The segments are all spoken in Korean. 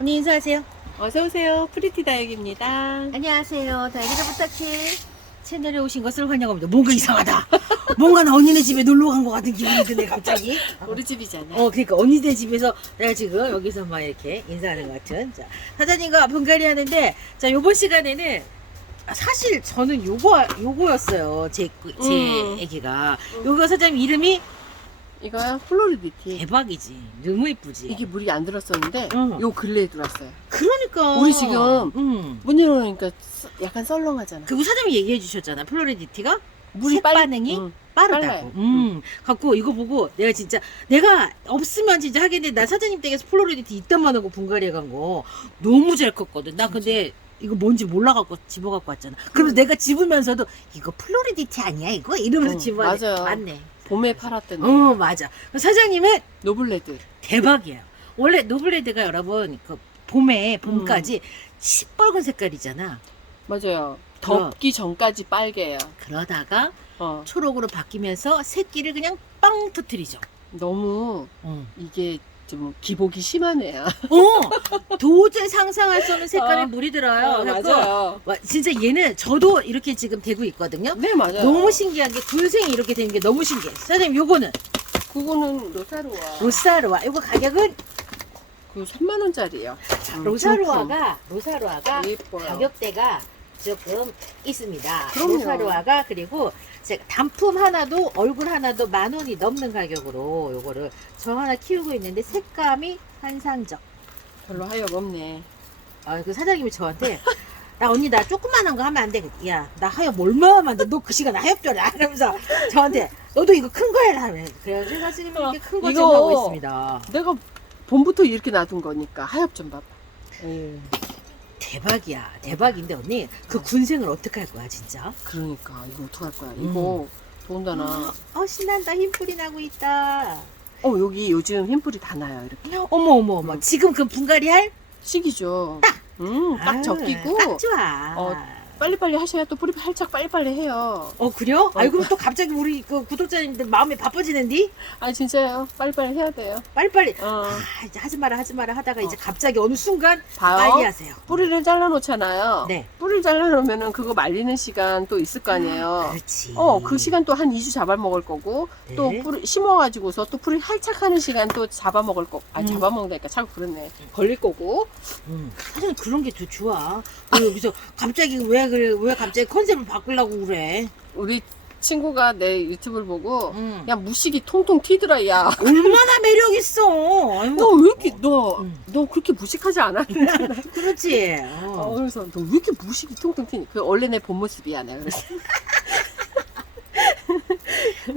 언니 인사하세요. 어서 오세요. 프리티 다육입니다. 안녕하세요. 다이기를 부탁해. 채널에 오신 것을 환영합니다. 뭔가 이상하다. 뭔가 나 언니네 집에 놀러 간 것 같은 기분이 드네 갑자기. 우리 집이잖아. 어, 그러니까 언니네 집에서 내가 지금 여기서 막 이렇게 인사하는 것 같은. 자, 사장님과 분갈이 하는데, 자, 요번 시간에는 사실 저는 요거, 요거였어요. 제, 제 음. 애기가. 음. 요거 사장님 이름이 이거야 플로리디티. 대박이지. 너무 이쁘지. 이게 물이 안 들었었는데 응. 요 근래에 들어왔어요. 그러니까. 우리 지금 음. 문 열어놓으니까 써- 약간 썰렁하잖아. 그리고 사장님이 얘기해 주셨잖아. 플로리디티가 물이 색 빨리- 반응이 응. 빠르다고. 빨라요. 음. 갖고 이거 보고 내가 진짜 내가 없으면 진짜 하겠는데 나 사장님 댁에서 플로리디티 이딴 만 하고 분갈이 간거 너무 잘 컸거든. 나 근데 이거 뭔지 몰라 갖고 집어 갖고 왔잖아. 그러면서 내가 집으면서도 이거 플로리디티 아니야 이거? 이러면서 응, 집어왔는데 맞아요. 맞네. 봄에 팔았던 어 맞아. 사장님은 노블레드. 대박이에요. 원래 노블레드가 여러분 그 봄에 봄까지 음. 시뻘건 색깔이잖아. 맞아요. 덥기 전까지 빨개요. 그러다가 어. 초록으로 바뀌면서 새끼를 그냥 빵 터트리죠. 너무 어. 이게 좀 기복이 심하네요. 어, 도저히 상상할 수 없는 색깔의 어. 물이 들어요. 어, 맞아요. 와, 진짜 얘는 저도 이렇게 지금 되고 있거든요. 네 맞아요. 너무 신기한 게 굴생이 이렇게 되는 게 너무 신기해. 사장님 요거는 그거는 로사루아. 로사루아. 요거 가격은 그 3만 원짜리예요. 음, 로사루아가 로사루아가 예뻐요. 가격대가 조금 있습니다. 그럼요. 로사루아가 그리고 제가 단품 하나도 얼굴 하나도 만 원이 넘는 가격으로 요거를 저 하나 키우고 있는데 색감이 환상적. 별로 하엽 없네. 아, 그 사장님이 저한테 나 언니 나 조그만한 거 하면 안 돼. 야, 나 하엽 얼마나 많은데 너그 시간 하엽 줘라. 이러면서 저한테 너도 이거 큰 거 해라. 하면 그래가지고 사장님이 이렇게 큰거좀 이거- 하고 있습니다. 내가 봄부터 이렇게 놔둔 거니까 하엽 좀 봐봐. 에이, 대박이야. 대박인데 언니 그 군생을 어떻게 할 거야 진짜? 그러니까 이거 어떡할 거야. 음. 이거 더군다나 어 신난다 힘풀이 나고 있다. 어 여기 요즘 흰불이 다 나요. 이렇게 어머 어머 어머 음. 지금 그 분갈이 할? 시기죠. 음, 딱 아유, 적기고 딱 좋아. 어, 빨리빨리 하셔야 또 뿌리 활짝 빨리빨리 해요. 어 그래요? 어. 아이 그럼 또 갑자기 우리 그 구독자님들 마음이 바빠지는디? 아 진짜요. 빨리빨리 해야 돼요. 빨리빨리 어, 아 이제 하지 마라 하지 마라 하다가 이제 어. 갑자기 어느 순간 봐요. 빨리 하세요. 뿌리를 잘라놓잖아요. 네. 뿌리를 잘라놓으면은 그거 말리는 시간 또 있을 거 아니에요. 그렇지. 어, 그 시간 또 한 2주 잡아먹을 거고, 네. 또 뿌리, 심어가지고서 또 뿌리 활짝 하는 시간 또 잡아먹을 거, 아, 음. 잡아먹으니까 자꾸 그렇네. 걸릴 거고. 음, 사실 그런 게 더 좋아. 왜 여기서 갑자기 왜 그래? 왜 갑자기 컨셉을 바꾸려고 그래? 우리 친구가 내 유튜브를 보고, 음. 야, 무식이 통통 튀더라, 야. 얼마나 매력 있어. 아이고. 너 왜 이렇게, 너, 음. 너 그렇게 무식하지 않았는데. 그렇지. 어, 어. 그래서 너 왜 이렇게 무식이 통통 튀니? 그 원래 내 본 모습이야, 내가 그랬어.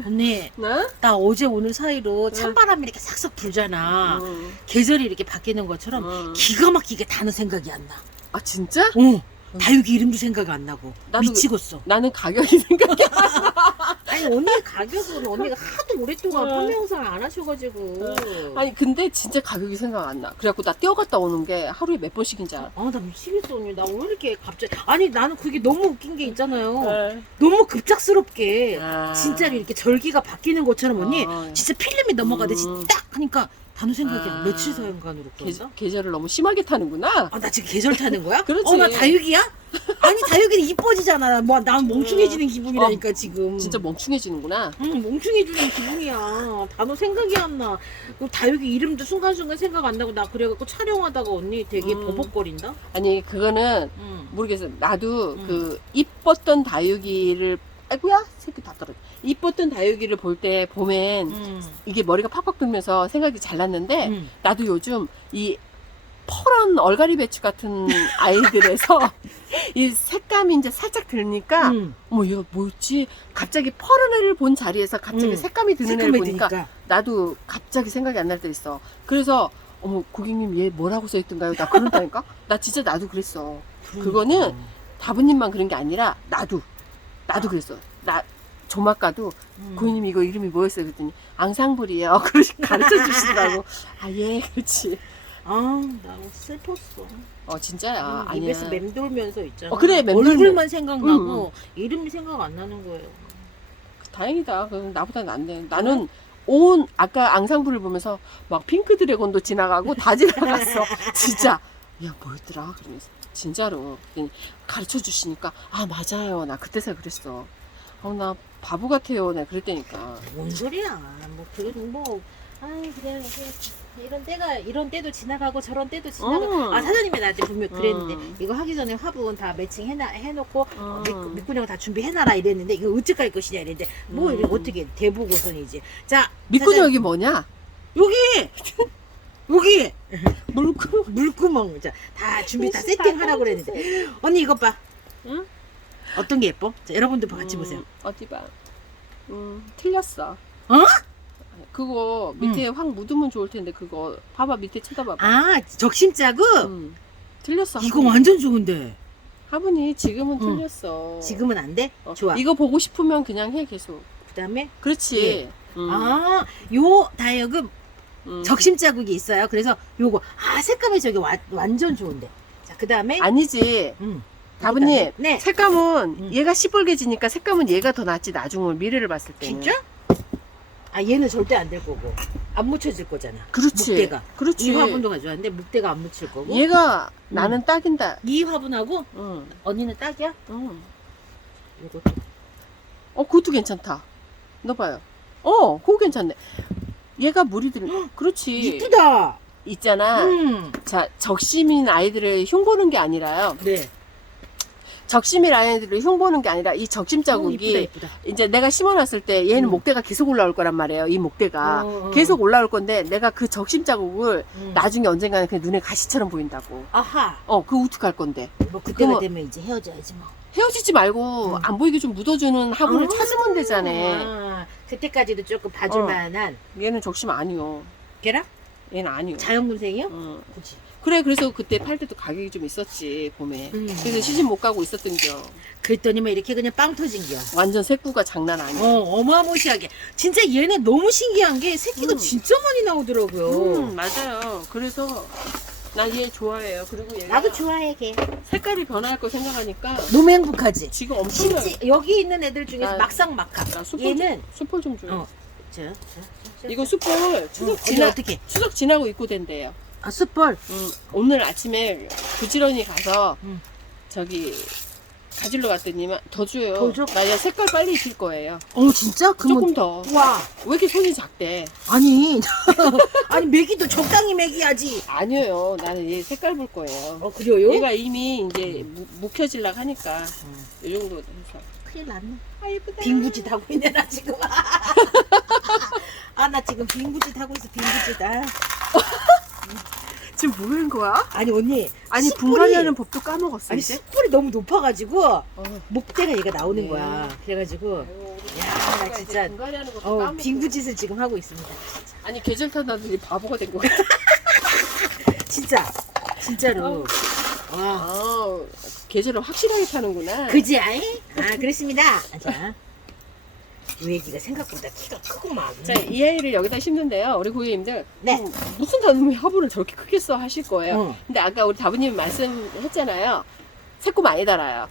언니, 나? 나 어제 오늘 사이로 찬바람이 이렇게 싹싹 불잖아. 음. 계절이 이렇게 바뀌는 것처럼 음. 기가 막히게 단어 생각이 안 나. 아, 진짜? 어. 다육이 이름도 생각 안 나고 나도 미치겠어. 나는 가격이 생각이 아니 언니 가격은 언니가 하도 오랫동안 어. 판매 영상을 안 하셔가지고. 아니 근데 진짜 가격이 생각 안 나. 그래갖고 나 뛰어갔다 오는 게 하루에 몇 번씩인 줄 알아. 아 나 미치겠어 언니 나 왜 이렇게 갑자기 아니 나는 그게 너무 웃긴 게 있잖아요 네. 너무 급작스럽게 아. 진짜로 이렇게 절기가 바뀌는 것처럼 언니 어. 진짜 필름이 넘어가듯이 음. 딱 하니까 단어 생각이 안 아. 며칠 사용간으로 계절, 계절을 너무 심하게 타는구나. 아 나 지금 계절 타는 거야? 그렇지. 어 나 다육이야? 아니 다육이는 이뻐지잖아 뭐 난 멍충해지는 기분이라니까 지금 음. 진짜 멍충해지는구나. 응, 멍충해지는 기분이야. 단어 생각이 안 나. 그 다육이 이름도 순간순간 생각 안 나고 나 그래갖고 촬영하다가 언니 되게 음. 버벅거린다. 아니 그거는 응. 모르겠어. 나도 음. 그 이뻤던 다육이를 아이고야 새끼 다 떨어. 이뻤던 다육이를 볼때 보면 응. 이게 머리가 팍팍 돌면서 생각이 잘 났는데 응. 나도 요즘 이 퍼런 얼갈이 배추 같은 아이들에서 이 색감이 이제 살짝 들으니까 응. 어머 얘 뭐였지? 갑자기 퍼런 애를 본 자리에서 갑자기 응. 색감이 드는 애를 색감이 보니까 드니까. 나도 갑자기 생각이 안 날 때 있어. 그래서 어머 고객님 얘 뭐라고 써 있던가요? 나 그런다니까? 나 진짜 나도 그랬어. 그거는 다부님만 그런 게 아니라 나도 나도 그랬어. 나 조막가도 응. 고객님 이거 이름이 뭐였어요? 그랬더니 앙상블이에요. 그러시 가르쳐 주시더라고. 아 예, 그렇지. 아, 나 슬펐어. 어 진짜야. 응, 아니야. 입에서 맴돌면서 있잖아. 어, 그래, 맴돌면. 얼굴만 생각나고 이름이 생각 안 나는 거예요. 다행이다. 그 나보다 낫네. 나는 온 아까 앙상블을 보면서 막 핑크 드래곤도 지나가고 다 지나갔어. 진짜 야 뭐였더라 그러면서 진짜로 가르쳐 주시니까 아 맞아요 나 그때서 그랬어. 어 나 바보 같아요 나 그랬다니까. 뭔 소리야? 뭐 그래도 뭐 아이 그냥 그냥 이런 때가 이런 때도 지나가고 저런 때도 지나가. 음. 아 사장님이 나한테 분명 그랬는데 음. 이거 하기 전에 화분 다 매칭 해놔 해놓고 어, 음. 밑구녕 다 준비해놔라 이랬는데 이거 어찌 깔 것이냐 이랬는데 뭐 음. 이렇게 어떻게 대보고선이지. 자 밑구녕이 뭐냐? 여기 여기 물구. 물구멍 자 다 준비 다 세팅하라고 그랬는데 언니 이것 봐. 응? 어떤 게 예뻐? 자 여러분들 같이 음, 보세요. 어디 봐. 음, 틀렸어. 어? 그거 밑에 확 묻으면 좋을 텐데 그거 봐봐 밑에 쳐다봐봐. 아 적심 자국 음, 틀렸어. 이거 화분이. 완전 좋은데 화분이 지금은 응. 틀렸어. 지금은 안 돼? 어, 좋아. 이거 보고 싶으면 그냥 해 계속. 그다음에 그렇지. 예. 음, 아, 요 다이어금 음. 적심 자국이 있어요. 그래서 요거 아 색감이 저기 와, 완전 좋은데. 자, 그다음에 아니지. 음. 다부님. 네. 색감은 음. 얘가 시뻘개지니까 색감은 얘가 더 낫지 나중을 미래를 봤을 때는. 진짜? 아, 얘는 절대 안 될 거고. 안 묻혀질 거잖아. 그렇지. 묵대가. 그렇지. 이 화분도 가져왔는데 묵대가 안 묻힐 거고. 얘가 음. 나는 딱인다. 이 화분하고 응. 언니는 딱이야? 응. 요것도. 어, 그것도 괜찮다. 너 봐요. 어, 그거 괜찮네. 얘가 물이 들, 그렇지. 이쁘다. 있잖아. 음. 자, 적심인 아이들을 흉보는 게 아니라요. 네. 적심인 아이들을 흉보는 게 아니라 이 적심 어, 자국이 이쁘다, 이쁘다. 이제 내가 심어놨을 때 얘는 음. 목대가 계속 올라올 거란 말이에요. 이 목대가. 어, 어. 계속 올라올 건데 내가 그 적심 자국을 음. 나중에 언젠가는 그냥 눈에 가시처럼 보인다고. 아하. 어, 그거 우뚝할 건데. 뭐 그때가 그럼- 되면 이제 헤어져야지 뭐. 헤어지지 말고 음. 안 보이게 좀 묻어주는 화분을 아. 찾으면 되잖아. 아, 그때까지도 조금 봐줄 어. 만한 얘는 적심 아니요. 걔랑 얘는 아니요. 자연분생이요? 어. 그치. 그래 그래서 그때 팔 때도 가격이 좀 있었지 봄에. 음. 그래서 시집 못 가고 있었던겨. 그랬더니만 이렇게 그냥 빵 터진겨. 완전 색구가 장난 아니야. 어, 어마무시하게. 진짜 얘는 너무 신기한 게 새끼가 음. 진짜 많이 나오더라고요. 음, 맞아요. 그래서 난얘 좋아해요. 그리고 얘가 나도 좋아해, 걔. 색깔이 변할 거 생각하니까 너무 행복하지? 지금 엄청 진짜 여기 있는 애들 중에서 나- 막상 막하. 나 숯불 얘는 좀, 숯불 좀 줘요. 어. 자, 자, 자, 이거 자. 숯불 추석 어, 지나 어떻게? 추석 지나고 입고 된대요. 아, 숯벌. 음, 오늘 아침에 부지런히 가서 음. 저기 가지러 갔더니만 더 줘요. 더 줘? 나 이제 색깔 빨리 입힐 거예요. 어, 진짜? 조금 그러면 더. 와. 왜 이렇게 손이 작대? 아니. 아니, 매기도 적당히 매기야지. 아니에요. 나는 얘 색깔 볼 거예요. 어, 그래요? 얘가 이미 이제 무- 묵혀질라 하니까 음. 이 정도 해서. 큰일 났네. 아 예쁘다. 빙부짓 하고 있네 나 지금 아 나 지금 빙부짓 하고 있어 빙부짓 아. 지금 뭐 하는 거야? 아니 언니 아니 숯불이- 분갈이하는 법도 까먹었어 아니 이제. 숯불이 너무 높아가지고 어. 목대가 얘가 나오는 네. 거야 그래가지고 아이고, 우리 야, 나 진짜, 분갈이하는 것도 어 까먹고. 빙부짓을 지금 하고 있습니다 아니 계절 타다더니 바보가 된 거야. 진짜 진짜로 와 아 계절을 확실하게 타는구나. 그지 아이 아 그렇습니다 자 유애기가 생각보다 키가 크구만 자, 이 아이를 여기다 심는데요. 우리 고객님들 네. 음, 무슨 다듬이 화분을 저렇게 크게 써 하실 거예요. 어. 근데 아까 우리 다부님 말씀했잖아요. 새꼬 많이 달아요.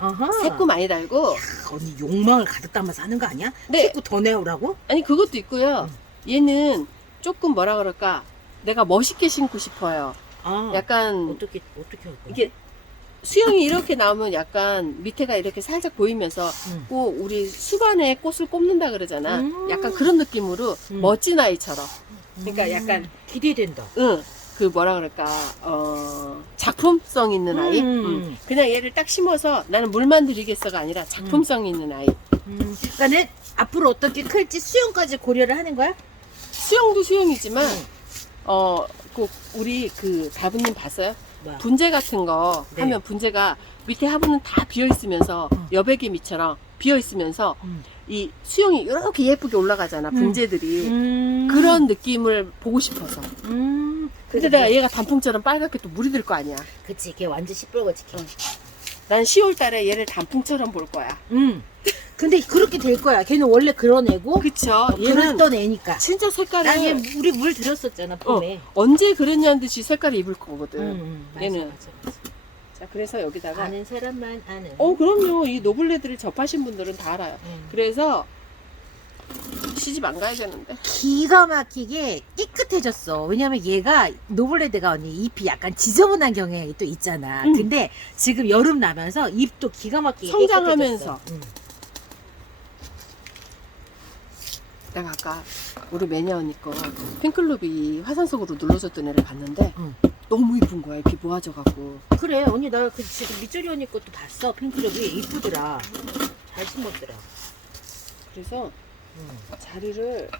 어허 새꼬 많이 달고 아, 언니 욕망을 가득 담아서 하는 거 아니야? 네. 새끼 더 내오라고? 아니 그것도 있고요. 얘는 조금 뭐라 그럴까? 내가 멋있게 심고 싶어요. 아 약간 어떻게 어떻게 할 거야? 이게 수영이 이렇게 나오면 약간 밑에가 이렇게 살짝 보이면서 음. 꼭 우리 수반에 꽃을 꼽는다 그러잖아. 음. 약간 그런 느낌으로 음. 멋진 아이처럼. 그러니까 음, 약간 기대된다. 응. 그 뭐라 그럴까 어 작품성 있는 아이 음. 음. 그냥 얘를 딱 심어서 나는 물만 들이겠어가 아니라 작품성 있는 아이 음, 그러니까 는 앞으로 어떻게 클지 수영까지 고려를 하는 거야? 수영도 수영이지만 음. 어 꼭 우리 그 다부님 봤어요 뭐야? 분재 같은 거 네. 하면 분재가 밑에 화분은 다 비어 있으면서 음. 여백이 밑처럼 비어 있으면서 음. 이 수영이 이렇게 예쁘게 올라가잖아 음. 분재들이 음. 그런 느낌을 보고 싶어서 음. 근데 내가 얘가 단풍처럼 빨갛게 또 물이 들 거 아니야 그치, 걔 완전 시뻘겋지. 걔. 응. 난 10월 달에 얘를 단풍처럼 볼 거야 음. 근데 그렇게 될 거야. 걔는 원래 그런 애고 그쵸 얘는 그랬던 애니까. 진짜 색깔을 나얘 우리 물 들었었잖아 봄에. 언제 그랬냐는 듯이 색깔을 입을 거거든. 음, 음, 맞아, 얘는. 맞아, 맞아. 자, 그래서 여기다가 아는 사람만 아는. 어, 그럼요. 이 노블레드를 접하신 분들은 다 알아요. 음. 그래서 시집 안 가야 되는데. 기가 막히게 깨끗해졌어. 왜냐면 얘가 노블레드가 언니 잎이 약간 지저분한 경향이 또 있잖아. 음. 근데 지금 여름 나면서 잎도 기가 막히게 성장하면서. 깨끗해졌어. 음. 내가 아까 우리 매니아 언니 거 팬클럽이 화산석으로 눌러줬던 애를 봤는데 응. 너무 이쁜 거야. 잎이 모아져갖고. 그래 언니 나 그 지금 밑줄이 언니 것도 봤어. 핑크력이 이쁘더라. 잘 심었더라. 그래서 음. 자리를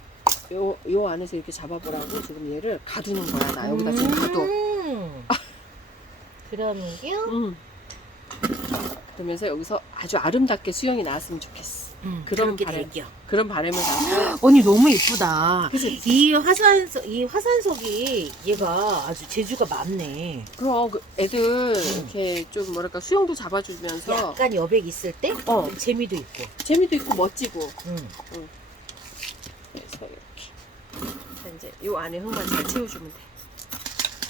요, 요 안에서 이렇게 잡아보라고 지금 얘를 가두는 거야. 나 여기다 지금 가둬. 음. 그러면요? 음. 그러면서 여기서 아주 아름답게 수영이 나왔으면 좋겠어. 음, 그런 그렇게 바람. 될게요. 그런 바람을 갖고 언니 너무 이쁘다. 그치? 이 화산석 이 화산석이 얘가 아주 재주가 많네. 그럼 그 애들 이렇게 좀 뭐랄까 수영도 잡아주면서 약간 여백 있을 때 어 재미도 있고. 재미도 있고 멋지고 음. 그래서 이렇게 자, 이제 요 안에 흙만 잘 채워주면 돼.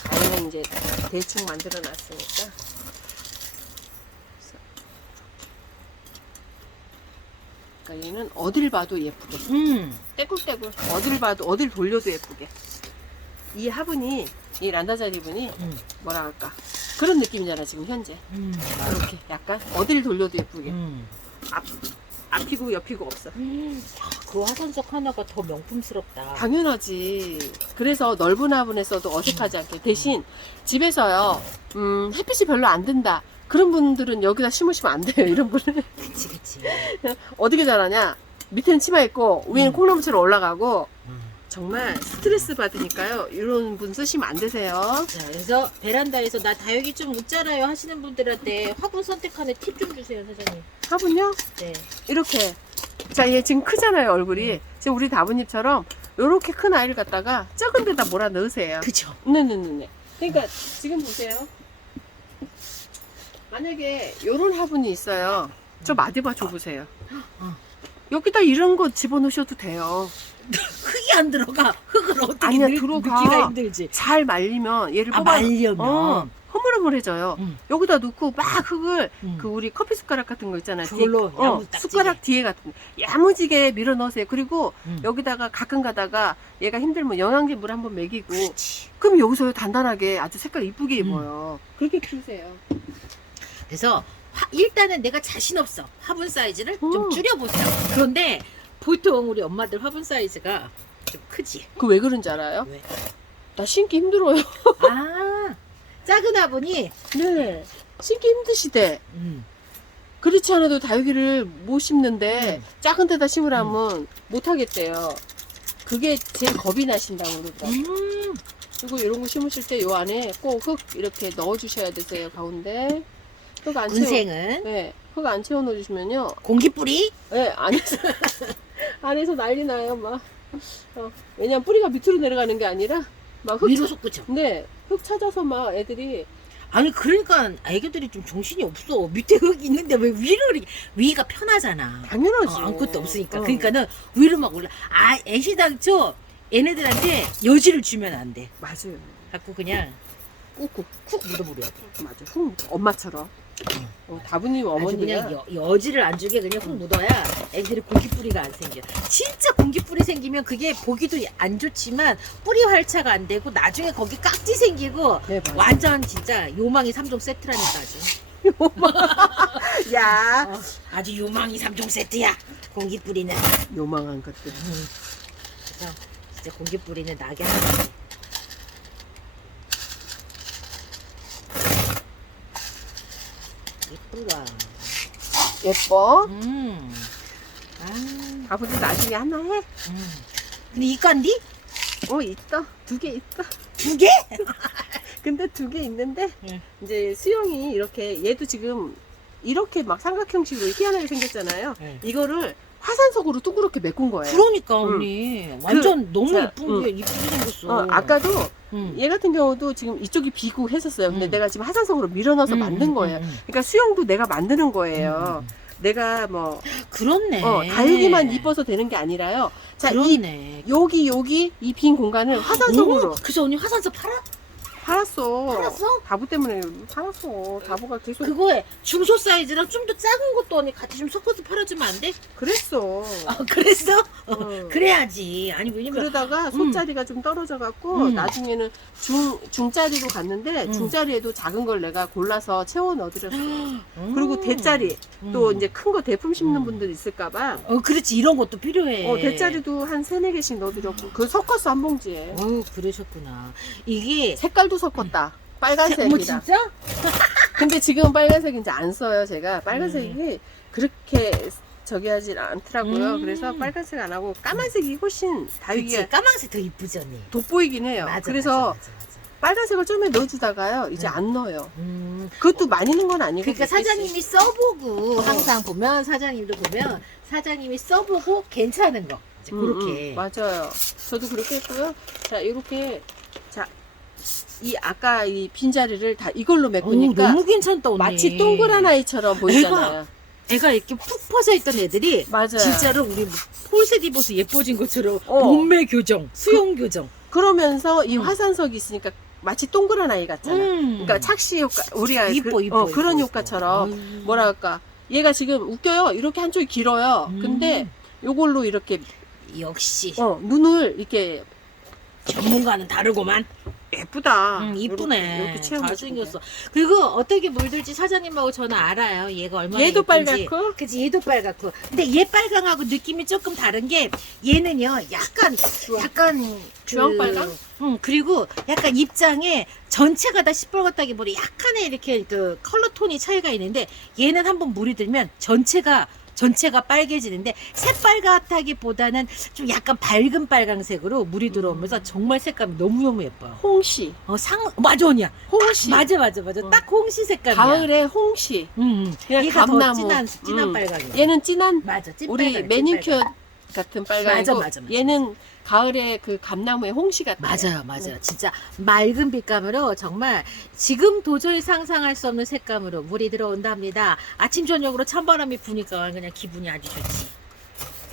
가위는 이제 대충 만들어 놨으니까. 그래서 그러니까 얘는 어딜 봐도 예쁘게. 음. 떼굴떼굴 어딜 봐도 어딜 돌려도 예쁘게. 이 화분이 이 란다자 리분이 음. 뭐라 할까 그런 느낌이잖아 지금 현재. 음. 이렇게 약간 어딜 돌려도 예쁘게. 음. 앞이고 옆이고 없어. 야, 그 화산석 하나가 더 명품스럽다. 당연하지. 그래서 넓은 화분에 써도 어색하지 않게. 대신 집에서요, 음, 햇빛이 별로 안 든다. 그런 분들은 여기다 심으시면 안 돼요, 이런 분은. 그치 그치. 어떻게 잘하냐? 밑에는 치마 있고, 위에는 음. 콩나물처럼 올라가고, 음. 정말 스트레스 받으니까요, 이런 분 쓰시면 안 되세요. 자, 그래서 베란다에서 나 다육이 좀 웃잖아요 하시는 분들한테 화분 선택하는 팁 좀 주세요 사장님. 화분요? 네. 이렇게. 자, 얘 지금 크잖아요, 얼굴이. 지금 우리 다부님처럼, 요렇게 큰 아이를 갖다가 작은 데다 몰아 넣으세요. 그쵸. 네네네네. 그러니까 지금 보세요. 만약에 요런 화분이 있어요. 저 마디바 줘보세요. 어. 여기다 이런 거 집어넣으셔도 돼요. 흙이 안 들어가. 흙을 어떻게 아니야, 넣, 들어가. 넣기가 힘들지. 잘 말리면 얘를 아 뽑아 말려면. 어, 허물허물해져요. 음. 여기다 넣고 막 흙을 음. 그 우리 커피 숟가락 같은 거 있잖아요. 그걸로 뒤에- 어, 야무딱지게. 숟가락 뒤에 같은 거. 야무지게 밀어 넣으세요. 그리고 음. 여기다가 가끔 가다가 얘가 힘들면 영양제 물 한번 먹이고. 그럼 여기서 단단하게 아주 색깔 이쁘게 음. 입어요. 그렇게 키우세요. 그래서 화- 일단은 내가 자신 없어. 화분 사이즈를 좀 음. 줄여보세요. 그런데 보통 우리 엄마들 화분 사이즈가 좀 크지. 그 왜 그런지 알아요? 왜? 나 신기 힘들어요. 아 작은 화분이 네. 신기 힘드시대. 음. 그렇지 않아도 다육이를 못 심는데 음. 작은 데다 심으라면 못 하겠대요. 그게 제일 겁이 나신다고 그러더라고. 음. 그리고 이런 거 심으실 때 요 안에 꼭 흙 이렇게 넣어 주셔야 되세요. 가운데. 흙안 채워. 군생은 네. 흙 안 채워 넣어 주시면요. 공기뿌리 네, 안에서 안에서 난리 나요, 막. 어, 왜냐면 뿌리가 밑으로 내려가는 게 아니라 막 흙 위로 솟구쳐. 네, 흙 찾아서 막 애들이 아니 그러니까 애기들이 좀 정신이 없어. 밑에 흙 있는데 왜 위로 이렇게 위가 편하잖아. 당연하지. 어, 아무것도 없으니까. 어. 그러니까는 위로 막 올라. 아 애시당초 얘네들한테 여지를 주면 안 돼. 맞아요. 자꾸 그냥 꾹꾹 쿡 묻어버려. 맞아. 흠, 엄마처럼. 어, 다부님 아주 어머니가 여, 여지를 안 주게 그냥 훅 묻어야 애들이 공기뿌리가 안 생겨. 진짜 공기뿌리 생기면 그게 보기도 안 좋지만 뿌리 활차가 안 되고 나중에 거기 깍지 생기고 네, 맞아. 완전 진짜 요망이 3종 세트라니까 아주. 야 어, 아주 요망이 3종 세트야. 공기뿌리는. 요망한 것들. 음. 그래서 진짜 공기뿌리는 나게 하는 이 쁜가. 예뻐. 음. 아. 다부님 나중에 하나 해. 음. 근데 이 건디? 어 있다. 두 개 있다. 두 개? 근데 두 개 있는데 응. 이제 수영이 이렇게 얘도 지금 이렇게 막 삼각형식으로 희한하게 생겼잖아요. 네. 이거를 화산석으로 둥그렇게 메꾼 거예요. 그러니까 응. 언니 완전 너무 자, 예쁜 응. 게 이쁘게 생겼어. 어, 아까도 응. 얘 같은 경우도 지금 이쪽이 비고 했었어요. 근데 음. 내가 지금 화산석으로 밀어넣어서 응, 만든 응, 거예요. 응, 응. 그러니까 수영도 내가 만드는 거예요. 응, 응, 내가 뭐 응. 그렇네. 어, 다육이만 이뻐서 되는 게 아니라요. 자, 이 그렇네. 여기 여기 이 빈 공간을 화산석으로 오, 그래서 언니 화산석 팔아? 팔았어. 팔았어? 다부 때문에 팔았어. 다부가 계속 그거에 중소 사이즈랑 좀 더 작은 것도 언니 같이 좀 섞어서 팔아주면 안 돼? 그랬어. 아 그랬어? 어, 어. 그래야지. 아니 왜냐면 그러다가 소짜리가 좀 떨어져 갖고 음. 나중에는 중 중짜리로 갔는데 음. 중짜리에도 작은 걸 내가 골라서 채워 넣어드렸어. 음. 그리고 대짜리 또 음. 이제 큰 거 대품 심는 음. 분들 있을까봐 어 그렇지 이런 것도 필요해. 어 대짜리도 한 세네 개씩 넣어드렸고 그 섞었어 한 봉지에. 어 그러셨구나. 이게 색깔도 섞었다. 뭐 빨간색이랑. 진짜? 근데 지금 빨간색 이제 안 써요 제가 빨간색이 음. 그렇게 저기 하진 않더라고요 음. 그래서 빨간색 안 하고 까만색이 훨씬 다육이가 까만색 더 이쁘지 언니. 돋보이긴 해요 맞아. 그래서 맞아, 맞아, 맞아. 빨간색을 좀에 넣어주다가요 이제 음. 안 넣어요 음. 그것도 많이 넣은 건 아니고 그러니까 몇 개씩. 사장님이 써보고 어. 항상 보면 사장님도 보면 사장님이 써보고 괜찮은 거 이제 음, 그렇게. 음, 맞아요 저도 그렇게 했고요 자 이렇게 자 이 아까 이 빈자리를 다 이걸로 어, 메꾸니까 너무 괜찮다 언니. 마치 동그란 아이처럼 보이잖아요 애가 이렇게 푹 퍼져 있던 애들이 맞아요 진짜로 우리 뭐 폴셋 입어서 예뻐진 것처럼 어. 몸매 교정, 수영 교정. 그러면서 이 음. 화산석이 있으니까 마치 동그란 아이 같잖아 음. 그러니까 착시 효과 우리가 이뻐 그, 이뻐 어, 이뻐, 그런 이뻐. 효과처럼 아유. 뭐랄까 얘가 지금 웃겨요 이렇게 한쪽이 길어요 음. 근데 요걸로 이렇게 역시 어 눈을 이렇게 전문가는 다르고만. 예쁘다 음, 이쁘네. 이렇게, 채우면 잘생겼어. 그리고 어떻게 물들지 사장님하고 저는 알아요. 얘가 얼마나 얘도 예쁜지. 빨갛고 그치 얘도 빨갛고. 근데 얘 빨강하고 느낌이 조금 다른 게 얘는요 약간 약간 그- 주황 빨강? 응 그리고 약간 입장에 전체가 다 시뻘겋다기보다 약간의 이렇게 그 컬러 톤이 차이가 있는데 얘는 한번 물이 들면 전체가 전체가 빨개지는데 새빨갛다기보다는 좀 약간 밝은 빨강색으로 물이 들어오면서 정말 색감이 너무너무 예뻐요. 홍시 어, 상, 맞아, 언니야. 홍시 맞아, 맞아, 맞아. 어. 딱 홍시 색감이야. 가을에 홍시 응, 응. 그냥 얘가 감나무. 더 진한, 진한 음. 빨강이야. 얘는 진한 맞아, 찐 우리 매니큐어 찐 같은 빨강이고 맞아, 맞아, 맞아. 얘는 가을에 그 감나무의 홍시 같아 맞아요, 맞아요. 진짜 맑은 빛감으로 정말 지금 도저히 상상할 수 없는 색감으로 물이 들어온답니다. 아침 저녁으로 찬바람이 부니까 그냥 기분이 아주 좋지.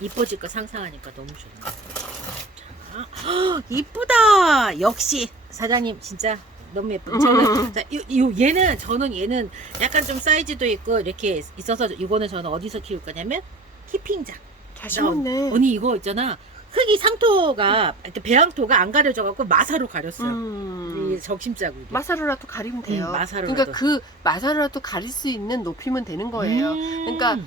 이뻐질 거 상상하니까 너무 좋네. 자, 헉, 이쁘다. 역시 사장님 진짜 너무 예쁘. 저는 자, 요, 요 얘는 저는 얘는 약간 좀 사이즈도 있고 이렇게 있어서 이거는 저는 어디서 키울 거냐면 키핑장. 잘 심었네 언니 이거 있잖아. 흙이 상토가 이렇게 배양토가 안 가려져 갖고 마사로 가렸어요. 음. 이 적심 자국이. 마사로라도 가리면 돼요. 음, 마사로라도. 그러니까 그 마사로라도 가릴 수 있는 높이면 되는 거예요. 음. 그러니까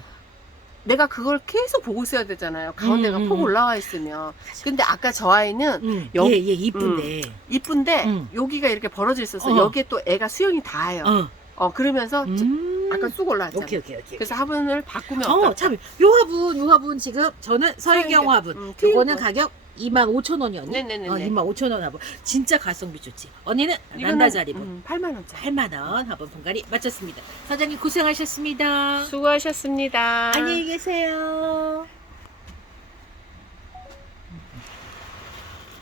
내가 그걸 계속 보고 있어야 되잖아요. 가운데가 음, 폭 음. 올라와 있으면. 근데 아까 저 아이는 음, 여- 얘, 얘 이쁜데. 이쁜데 음. 여기가 이렇게 벌어져 있어서 어. 여기에 또 애가 수영이 닿아요. 어, 어. 그러면서 저- 음. 약간 쑥 올라왔잖아. 오케이 오케이 오케이. 그래서 화분을 바꾸면 어, 어떨까? 참, 요 화분, 요 화분 지금 저는 설경 화분. 음, 요거는 가격 25,000원이었니? 네네네네. 어, 25,000원 화분. 진짜 가성비 좋지. 언니는 이거는, 난다자리 분. 음, 8만 원짜리. 8만 원 화분 분갈이 마쳤습니다. 사장님 고생하셨습니다. 수고하셨습니다. 안녕히 계세요.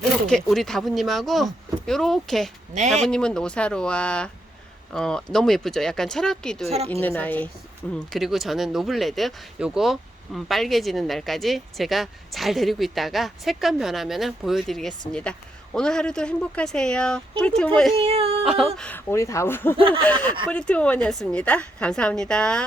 이렇게 우리 다부님하고 이렇게 네. 다부님은 노사로와 어, 너무 예쁘죠. 약간 철학기도 있는 아이. 음, 그리고 저는 노블레드 요거 음, 빨개지는 날까지 제가 잘 데리고 있다가 색감 변하면은 보여드리겠습니다. 오늘 하루도 행복하세요. 행복하세요. 우리 다부 프리티 어머니였습니다. 감사합니다.